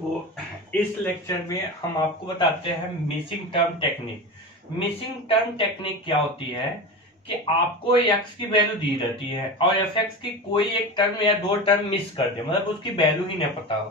तो इस लेक्चर में हम आपको बताते हैं missing term technique. Missing term technique क्या होती है कि आपको एक्स की वैल्यू दी रहती है और एफ एक्स की कोई एक टर्म या दो टर्म मिस कर दे, मतलब उसकी वैल्यू ही नहीं पता हो।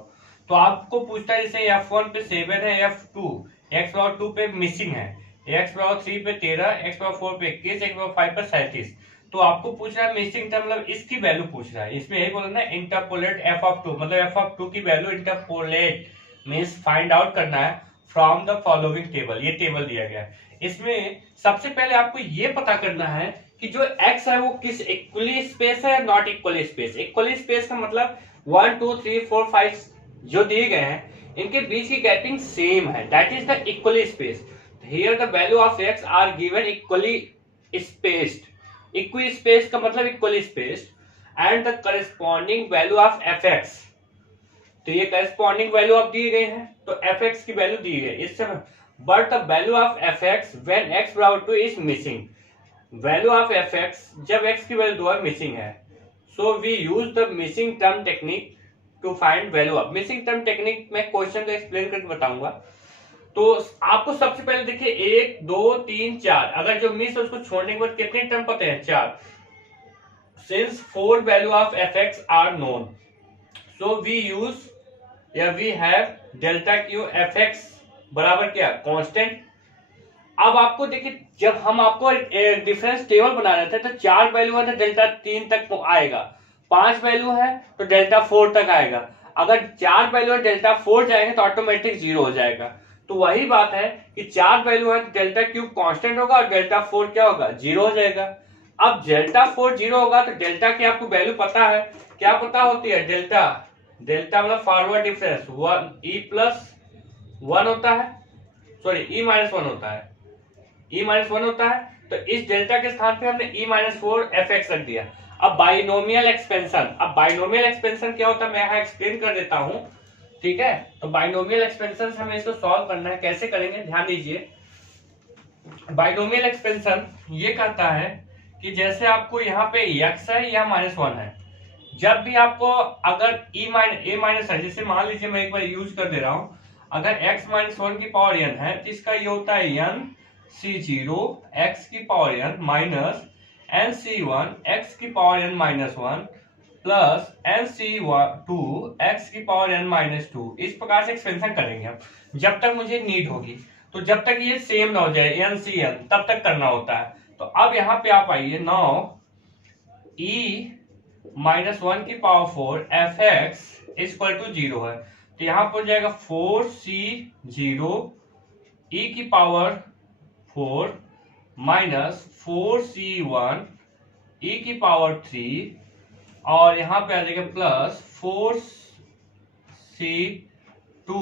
तो आपको पूछता है जैसे F1 पे 7 है, F2 एक्स पावर 2 पे मिसिंग है, एक्स पावर 3 पे 13, एक्स पावर 4 पे 21, एक्स पावर 5 पे 37। तो आपको पूछ रहा है मिसिंग टर्म, मतलब इसकी वैल्यू पूछ रहा है। इसमें यही बोला ना इंटरपोलेट एफ ऑफ टू, मतलब एफ ऑफ टू की value interpolate means find out करना है फ्रॉम द फॉलोइंग टेबल। ये टेबल दिया गया है। इसमें सबसे पहले आपको ये पता करना है कि जो x है वो किस इक्वली स्पेस है, not equally space. Equally space का मतलब 1 2 3 4 5 जो दिए गए हैं इनके बीच की गैपिंग सेम है, that is the equally space. Here the value of x are given equally spaced. Equi space का मतलब equally spaced and the corresponding value of f x. तो ये करस्पॉन्डिंग वैल्यू आप दिए गए हैं, तो एफ एक्स की वैल्यू दी गई इससे, but the value of f x when x बराबर two is missing. Value of f x जब एक्स की वैल्यू 2 मिसिंग है, so we use the missing term technique to find value of. Missing term technique में question को explain करके बताऊंगा। तो आपको सबसे पहले देखिए 1 2 3 4, अगर जो मिस है उसको छोड़ने के बाद कितने टर्म पते हैं, 4। Since 4 value of f x are known, so we use या we have delta q f x बराबर क्या, कांस्टेंट। अब आपको देखिए जब हम आपको डिफरेंस टेबल बना रहे थे तो 4 वैल्यू है तो डेल्टा 3 तक आएगा, 5 वैल्यू है तो डेल्टा 4 तक आएगा। अगर 4 वैल्यू है डेल्टा 4 जाएंगे तो ऑटोमेटिक 0 हो जाएगा। तो वही बात है कि 4 वैल्यू है तो डेल्टा क्यूब कांस्टेंट होगा और डेल्टा 4 क्या होगा, 0 हो जाएगा। अब डेल्टा 4 0 होगा तो डेल्टा की आपको वैल्यू पता है, क्या पता होती है, डेल्टा। डेल्टा मतलब फॉरवर्ड डिफरेंस 1 ई प्लस 1 होता है, सॉरी ई माइनस 1 होता है, ई माइनस 1 होता है। तो इस डेल्टा के स्थान पे हमने ई माइनस 4 एफ एक्स रख दिया। अब बाइनोमियल एक्सपेंशन, अब बाइनोमियल एक्सपेंशन क्या होता है मैं यहाँ एक्सप्लेन कर देता हूं, ठीक है। तो बाइनोमियल एक्सपेंशन से हमें इसको सॉल्व करना है, कैसे करेंगे ध्यान दीजिए। बाइनोमियल एक्सपेंशन ये कहता है कि जैसे आपको यहाँ पे x है या -1 है, जब भी आपको अगर a माइनस है, जैसे मान लीजिए मैं एक बार यूज कर दे रहा हूं, अगर x माइनस 1 की पावर n है तो इसका ये होता है n c0 x की power n minus n c1 x की power n minus 1 plus n c2 x की पावर n माइनस 2। इस प्रकार से एक्सपेंशन करेंगे हम जब तक मुझे नीड होगी। तो जब तक ये सेम ना हो जाए n c n तब तक करना होता है। तो अब यहाँ पे आप आइए, नाउ e माइनस 1 की power 4 F X is equal to 0 है, तो यहाँ पर हो जाएगा 4c0 e की पावर 4 माइनस 4c1 e की पावर 3 और यहां पे आ जाएगा प्लस 4c2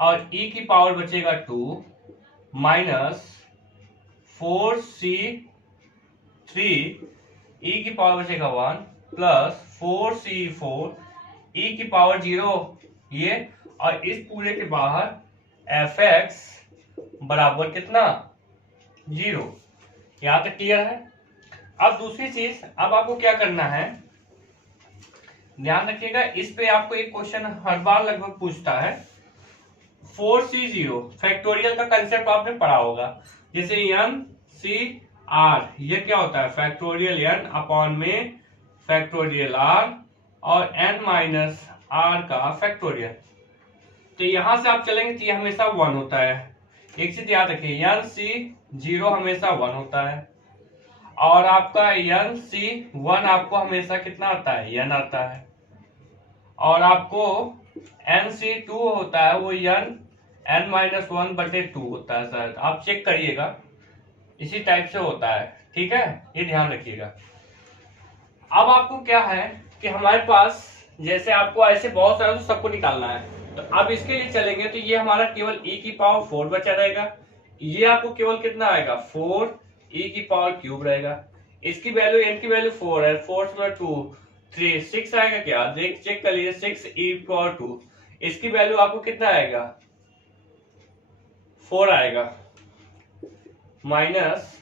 और e की पावर बचेगा 2 माइनस 4c3 e की पावर बचेगा 1 प्लस 4c4 e की पावर 0 ये, और इस पूरे के बाहर एफ एक्स बराबर कितना, 0। यहां तक क्लियर है। अब दूसरी चीज, अब आपको क्या करना है, ध्यान रखिएगा इस पे आपको एक क्वेश्चन हर बार लगभग पूछता है। 4c0 फैक्टोरियल का कंसेप्ट आपने पढ़ा होगा, जैसे n c r, ये क्या होता है, फैक्टोरियल n अपॉन में फैक्टोरियल r और n माइनस r का फैक्टोरियल। तो यहां से आप चलेंगे तो ये हमेशा 1 होता है। एक चीज याद रखिए, n c0 हमेशा 1 होता है और आपका n c1 आपको हमेशा कितना आता है, n आता है, और आपको n c2 होता है वो n माइनस 1 बटे 2 होता है, शायद आप चेक करिएगा, इसी टाइप से होता है, ठीक है, ये ध्यान रखिएगा। अब आपको क्या है कि हमारे पास जैसे आपको ऐसे बहुत सारे तो सबको निकालना है, तो अब इसके लिए चलेंगे तो ये हमारा केवल e की पावर 4 बचा रहेगा, ये आपको केवल कितना आएगा, 4 e की पावर क्यूब रहेगा। इसकी वैल्यू n की वैल्यू 4 है, 4 से 2 3 6 आएगा, क्या देख चेक कर लीजिए, 6 e पावर 2। इसकी वैल्यू आपको कितना आएगा, 4 आएगा, माइनस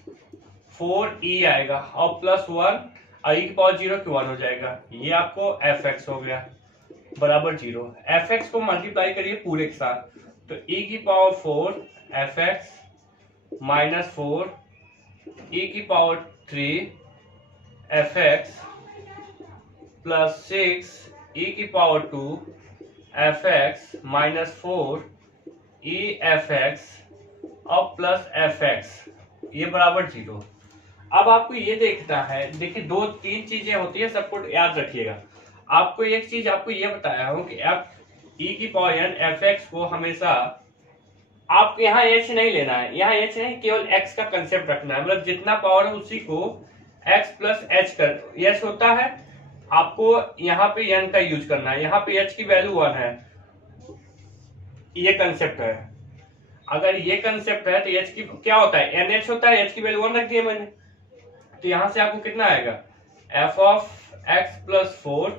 4e आएगा और प्लस 1 e की पावर 0 की 1 हो जाएगा, ये आपको एफ एक्स हो गया। बराबर 0। एफ एक्स को मल्टीप्लाई करिए पूरे के साथ, तो e की power 4 F x minus 4 e की power 3 F x plus 6 e की power 2 F x minus 4 e F x और प्लस एफ एक्स, ये बराबर 0। अब आपको ये देखना है, देखिए दो तीन चीजें होती है, सबको याद रखिएगा। आपको एक चीज आपको ये बताया हूं कि आप e की पावर n एफ एक्स को हमेशा आपको यहाँ h नहीं लेना है, यहाँ h नहीं, केवल x का कंसेप्ट रखना है। मतलब जितना पावर है उसी को x प्लस h कर h होता है, आपको यहाँ पे n का यूज करना है। यहाँ पे h की वैल्यू 1 है, ये कंसेप्ट है। अगर ये कंसेप्ट है तो h की क्या होता है, nh होता है, h की वैल्यू 1 रख दी है मैंने। तो यहाँ से आपको कितना आएगा, f of x plus 4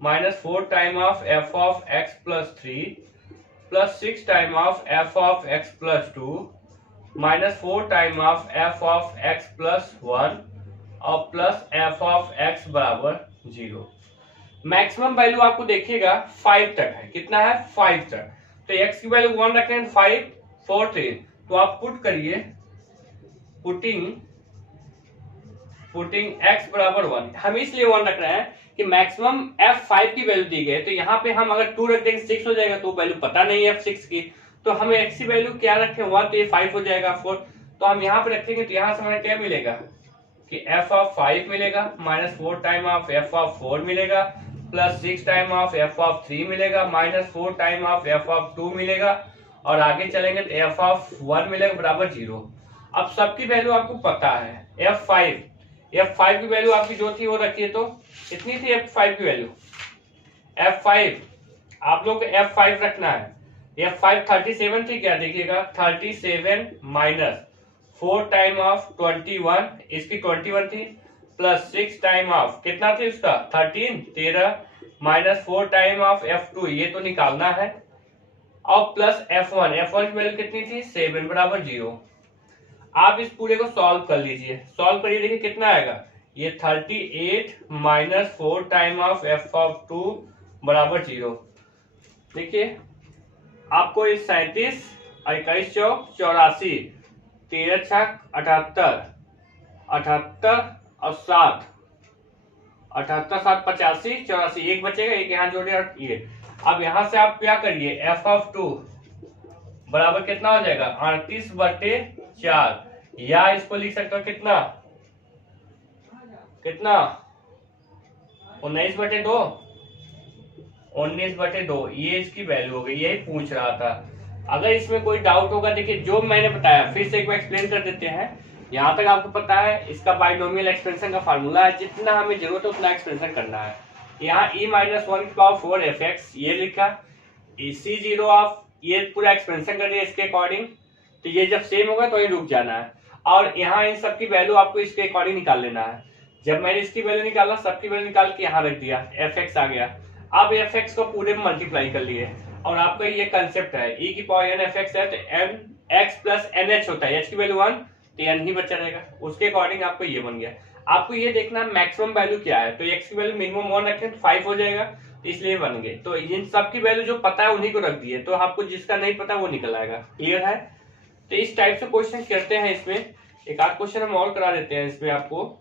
minus 4 time of f of x plus 3 plus 6 time of f of x plus 2 minus 4 time of f of x plus 1 और प्लस f ऑफ x बराबर 0। मैक्सिमम वैल्यू आपको देखिएगा 5 तक है, कितना है 5 तक। तो x की वैल्यू 1 रखते हैं, 5 4 3, तो आप पुट करिए, पुटिंग x बराबर 1। हम इसलिए 1 रख रहे हैं कि मैक्सिमम f5 की वैल्यू दी गई, तो यहाँ पे हम अगर 2 रख देंगे 6 हो जाएगा, तो वैल्यू पता नहीं है f6 की, तो हमें x की वैल्यू क्या रखें 1, तो ये 5 हो जाएगा 4। तो हम यहाँ पे रखेंगे, तो यहाँ से हमें क्या मिलेगा कि f ऑफ 5 मिलेगा minus 4 time of f of 4 मिलेगा plus 6 time of f of 3 मिलेगा minus 4 time of f of 2 मिलेगा, और आगे चलेंगे तो f ऑफ 1 मिलेगा बराबर 0। अब सबकी वैल्यू आपको पता है, f5 की वैल्यू आपकी जो थी वो रखिए, तो कितनी थी f5 की वैल्यू, f5 आप लोग को f5 रखना है, f5 37 थी क्या, देखिएगा 37 माइनस 4 टाइम ऑफ 21, इसकी 21 थी प्लस 6 टाइम ऑफ कितना थी उसका 13 माइनस 4 टाइम ऑफ f2, ये तो निकालना है, और प्लस f1 की वैल्यू कितनी थी 7 बराबर 0। आप इस पूरे को सॉल्व कर लीजिए, सॉल्व करिए, देखिए कितना आएगा, ये 38 minus 4 time of f of 2 बराबर 0। देखिए आपको इस 37 21 चौक 84 13 छक 78 और 7 78 7 85 84, एक बचेगा, एक यहाँ जोड़े और ये। अब यहाँ से आप क्या करिए, f ऑफ 2 बराबर कितना हो जाएगा 38/4, या इसको लिख सकते हो कितना 19/2, ये इसकी वैल्यू हो गई, यही पूछ रहा था। अगर इसमें कोई डाउट होगा, देखिए जो मैंने बताया फिर से एक बार एक्सप्लेन कर देते हैं। यहाँ तक आपको पता है इसका बाइनोमियल एक्सपेंशन का फार्मूला है, जितना हमें जरूरत है उतना एक्सपेंशन करना है। यहाँ e-1 की पावर 4 fx ये लिखा, c0 ऑफ ये पूरा एक्सपेंशन कर दिया इसके अकॉर्डिंग, तो ये जब सेम होगा तो ये रुक जाना है, और यहाँ इन सबकी वैल्यू आपको इसके अकॉर्डिंग निकाल लेना है। जब मैंने इसकी वैल्यू निकाला, सबकी वैल्यू निकाल के यहाँ रख दिया, fx आ गया। अब fx को पूरे में मल्टीप्लाई कर लिए, और आपका ये कंसेप्ट है e की पावर n fx है, तो n x प्लस nh होता है, h की वैल्यू 1 तो n ही बचा रहेगा, उसके अकॉर्डिंग आपको ये बन गया। आपको ये देखना मैक्सिमम वैल्यू क्या है, तो x की वैल्यू मिनिमम 1 रखें तो 5 हो जाएगा, तो इसलिए बन गए। तो इन सब की वैल्यू जो पता है उन्हीं को रख दिए, तो आपको जिसका नहीं पता वो निकल आएगा। क्लियर है? तो इस टाइप से क्वेश्चन करते हैं। इसमें एक आध क्वेश्चन हम और करा देते हैं। इसमें आपको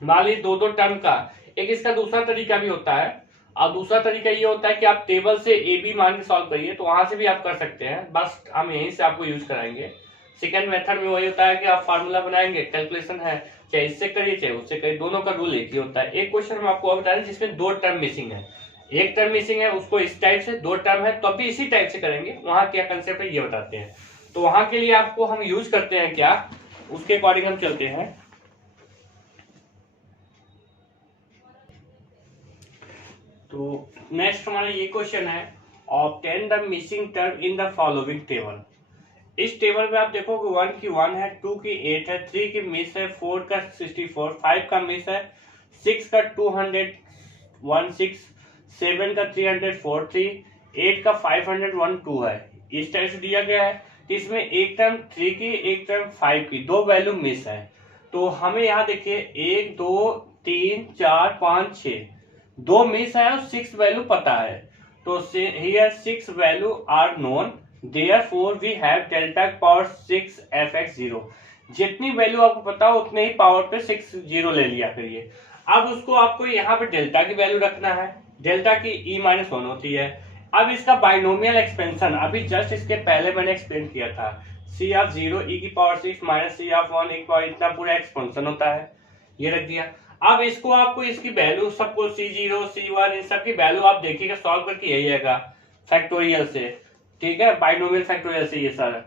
मान लीजिए दो टर्म का, एक इसका दूसरा तरीका भी होता है, और दूसरा तरीका ये होता है कि आप टेबल से ए बी मान के सॉल्व करिए, तो वहां से भी आप कर सकते हैं, बस हम यहीं से आपको यूज कराएंगे। सेकंड मेथड में वही होता है कि आप फार्मूला बनाएंगे, कैलकुलेशन है, चाहे इससे करिए चाहे उससे करिए, दोनों का रूल एक ही होता है। एक क्वेश्चन हम आपको बता दें जिसमें 2 टर्म मिसिंग है, एक टर्म मिसिंग है उसको इस टाइप से, 2 टर्म है तो भी इसी टाइप से करेंगे, वहां क्या कंसेप्ट है ये बताते हैं। तो वहां के लिए आपको हम यूज करते हैं क्या, उसके अकॉर्डिंग हम चलते हैं। तो नेक्स्ट हमारा ये क्वेश्चन है, obtain the missing term in the following table. इस टेबल में आप देखो कि 1 की 1 है, 2 की 8 है, 3 की मिस है, 4 का 64, 5 का मिस है, 6 का 216, 7 का 343, 8 का 512 है। इस टाइप से दिया गया है कि इसमें एक टर्म 3 की, एक टर्म 5 की, 2 वैल्यू मिस है। तो हमें यहाँ देखिए 1 2 3 4 5 6 2 मिस है और 6 वैल्यू पता है। तो here 6 value are known, therefore we have delta power 6 fx0। जितनी वैल्यू आपको पता हो उतने ही पावर पे 6 जीरो ले लिया करिए। अब उसको आपको यहाँ पे डेल्टा की वैल्यू रखना है, डेल्टा की e-1 होती है। अब इसका बाइनोमियल एक्सपेंशन अभी जस्ट इसके पहले मैंने एक्सप्लेन किया था, c ऑफ 0 e की power 6 minus c of 1 e की पावर, इतना पूरा एक्सपेंशन होता है, ये रख दिया। अब इसको आपको इसकी वैल्यू सबको c0 c1 इन सब की वैल्यू आप देखिएगा सॉल्व करके यही आएगा फैक्टोरियल से, ठीक है, बाइनोमियल फैक्टोरियल से ये सारा।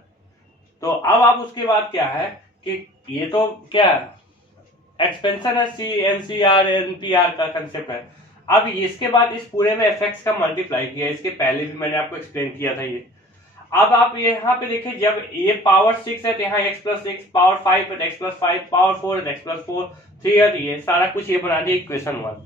तो अब आप उसके बाद क्या है कि ये तो क्या एक्सपेंशन है, C N C R N P R का कंसेप्ट है। अब इसके बाद इस पूरे में एफएक्स का मल्टीप्लाई किया, इसके पहले भी मैंने आपको एक्सप्लेन किया था ये। अब आप यहाँ पे देखिए जब ये पावर 6 है तो यहाँ x प्लस 6, पावर 5 है x प्लस 5, पावर 4 है x प्लस 4, 3 है, ये सारा कुछ ये बना दिया इक्वेशन 1।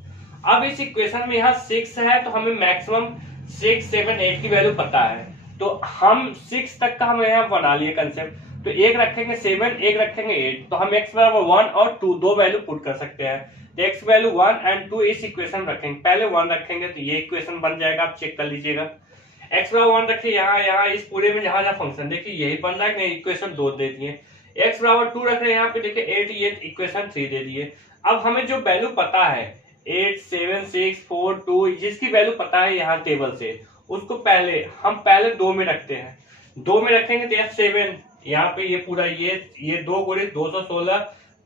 अब इस इक्वेशन में यहाँ 6 है तो हमें मैक्सिमम 6, 7, 8 की वैल्यू पता है, तो हम 6 तक का हमें यहाँ बना लिए कंसेप्ट। तो एक रखेंगे 7, एक रखेंगे 8, तो हम x बराबर 1 और 2 दो वैल्यू पुट कर सकते हैं। तो x वैल्यू 1 एंड 2 इस इक्वेशन रखेंगे, पहले 1 रखेंगे तो ये इक्वेशन बन जाएगा, आप चेक कर लीजिएगा। x बराबर 1 रखिए यहाँ इस पूरे में जहां फंक्शन देखिए यही बन रहा है, नहीं इक्वेशन 2 दे दिए। x बराबर 2 रख रहे हैं यहाँ पे देखिए 8, ये इक्वेशन 3 दे दिए। अब हमें जो वैल्यू पता है 8, 7, 6, 4, 2 जिसकी वैल्यू पता है यहाँ टेबल से, उसको हम पहले 2 में रखते हैं। 2 में रखेंगे तो f7 यहाँ पे ये पूरा ये 2 गुणित 216,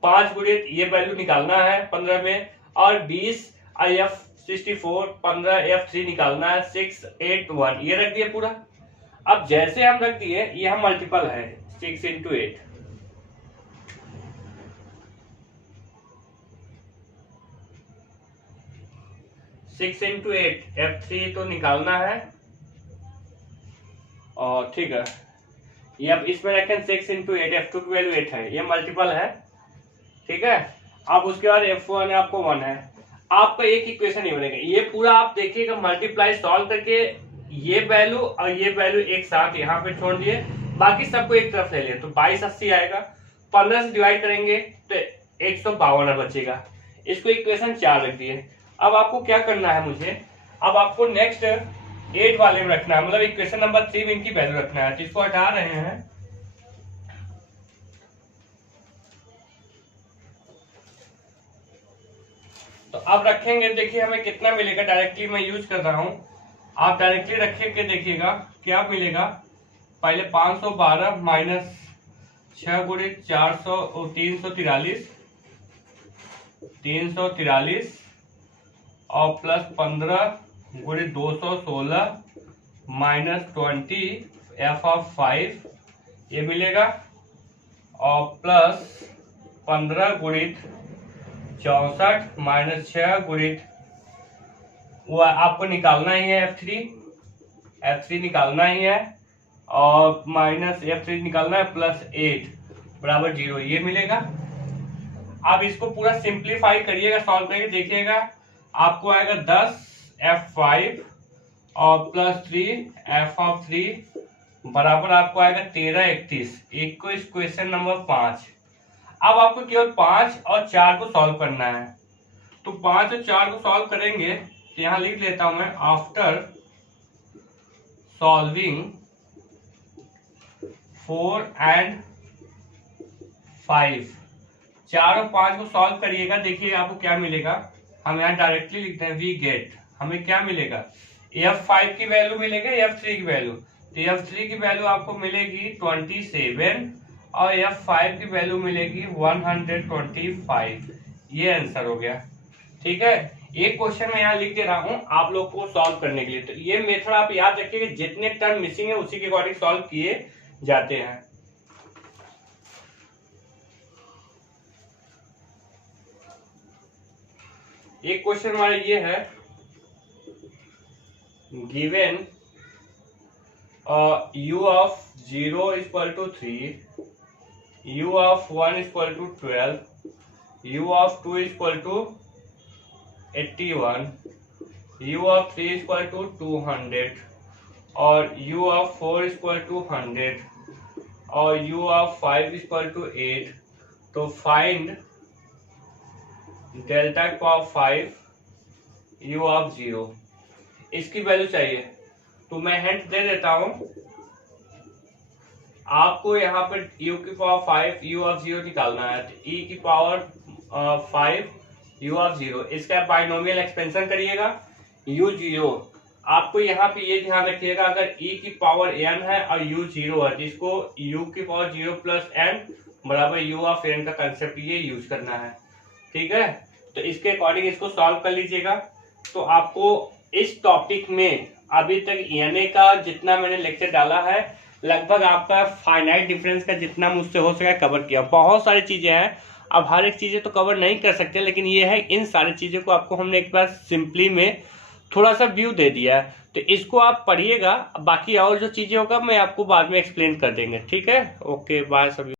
5 गुणित ये वैल्यू निकालना है 15 में, और 20 f64, 15 f3 निकालना है, 6, 8, 1 ये रख दिए पूरा। अब जैसे हम रख दिए ये हम मल्टीपल है 6 into 8, f3 तो निकालना है, और ठीक है ये अब इसमें रखें 6 into 8, f2 की वैल्यू 8 है, ये मल्टीपल है, ठीक है। अब उसके बाद f1 है आपको 1 है, आपका एक इक्वेशन ही बनेगा। ये पूरा आप देखिएगा मल्टीप्लाई सॉल्व करके ये वैल्यू और ये वैल्यू एक साथ यहाँ पे छोड़ दिए, बाकी सबको एक तरफ ले लिए तो 2280 आएगा। 15 से डिवाइड करेंगे तो 152 बचेगा, इसको इक्वेशन 4 रख दिए। अब आपको क्या करना है मुझे, अब आपको नेक्स्ट 8 वाले में रखना है, मतलब इक्वेशन नंबर 3 में इनकी वैल्यू रखना है, तो इसको हटा रहे हैं। तो अब रखेंगे, देखिए हमें कितना मिलेगा, डायरेक्टली मैं यूज कर रहा हूं, आप डायरेक्टली रखेंगे देखिएगा क्या मिलेगा। पहले 512 माइनस 6 गुणित 400 343 और प्लस 15 गुणित 216 माइनस 20 f ऑफ 5 ये मिलेगा, और प्लस 15 गुणित 64 माइनस 6 गुणित वो आपको निकालना ही है f3 निकालना ही है, और माइनस f3 निकालना है, प्लस 8 बराबर 0 ये मिलेगा। अब इसको पूरा सिंप्लीफाई करिएगा, सॉल्व करके देखिएगा, आपको आएगा 10 f5 और प्लस 3 f ऑफ 3 बराबर आपको आएगा 1331। एक को इस क्वेश्चन नंबर 5। अब आपको केवल 5 और 4 को सॉल्व करना है, तो 5 और 4 को सॉल्व करेंगे तो यहां लिख लेता हूं मैं, आफ्टर सॉल्विंग 4 and 5, 4 और 5 को सॉल्व करिएगा, देखिए आपको क्या मिलेगा। हम यहाँ डायरेक्टली लिखते हैं वी गेट, हमें क्या मिलेगा, f5 की वैल्यू मिलेगा, f3 की वैल्यू, तो f3 की वैल्यू आपको मिलेगी 27 और f5 की वैल्यू मिलेगी 125। ये आंसर हो गया, ठीक है। एक क्वेश्चन मैं यहाँ लिख दे रहा हूँ आप लोग को सॉल्व करने के लिए, तो ये मेथड आप याद रखिए कि जितने टर्म मिसिंग है उसी के अकॉर्डिंग सॉल्व किए जाते हैं। एक क्वेश्चन हमारा ये है, given u of 0 is equal to 3, u of 1 is equal to 12, u of 2 is equal to 81, u of 3 is equal to 200 और u of 4 is equal to 100 और u of 5 is equal to 8। तो find delta power 5 u of 0 इसकी value चाहिए। तो मैं hint दे देता हूं, आपको यहाँ पर u की पावर 5 u ऑफ 0 निकालना है। तो e की पावर 5 u ऑफ 0 इसका बाइनोमियल एक्सपेंशन करिएगा u0। आपको यहाँ पे ये ध्यान रखिएगा, अगर e की पावर n है और u 0 है तो इसको u की पावर 0 प्लस n बराबर u ऑफ n का कंसेप्ट ये यूज करना है। ठीक है, तो इसके अकॉर्डिंग इसको सॉल्व कर लीजिएगा। तो आपको इस टॉपिक में अभी तक एनए का जितना मैंने लेक्चर डाला है, लगभग आपका फाइनाइट डिफरेंस का जितना मुझसे हो सका कवर किया। बहुत सारी चीजें हैं, अब हर एक चीजें तो कवर नहीं कर सकते, लेकिन ये है इन सारी चीजों को आपको हमने एक बार सिंपली में थोड़ा सा व्यू दे दिया है। तो इसको आप पढ़िएगा, बाकी और जो चीजें होगा मैं आपको बाद में एक्सप्लेन कर देंगे। ठीक है, ओके बाय सभी।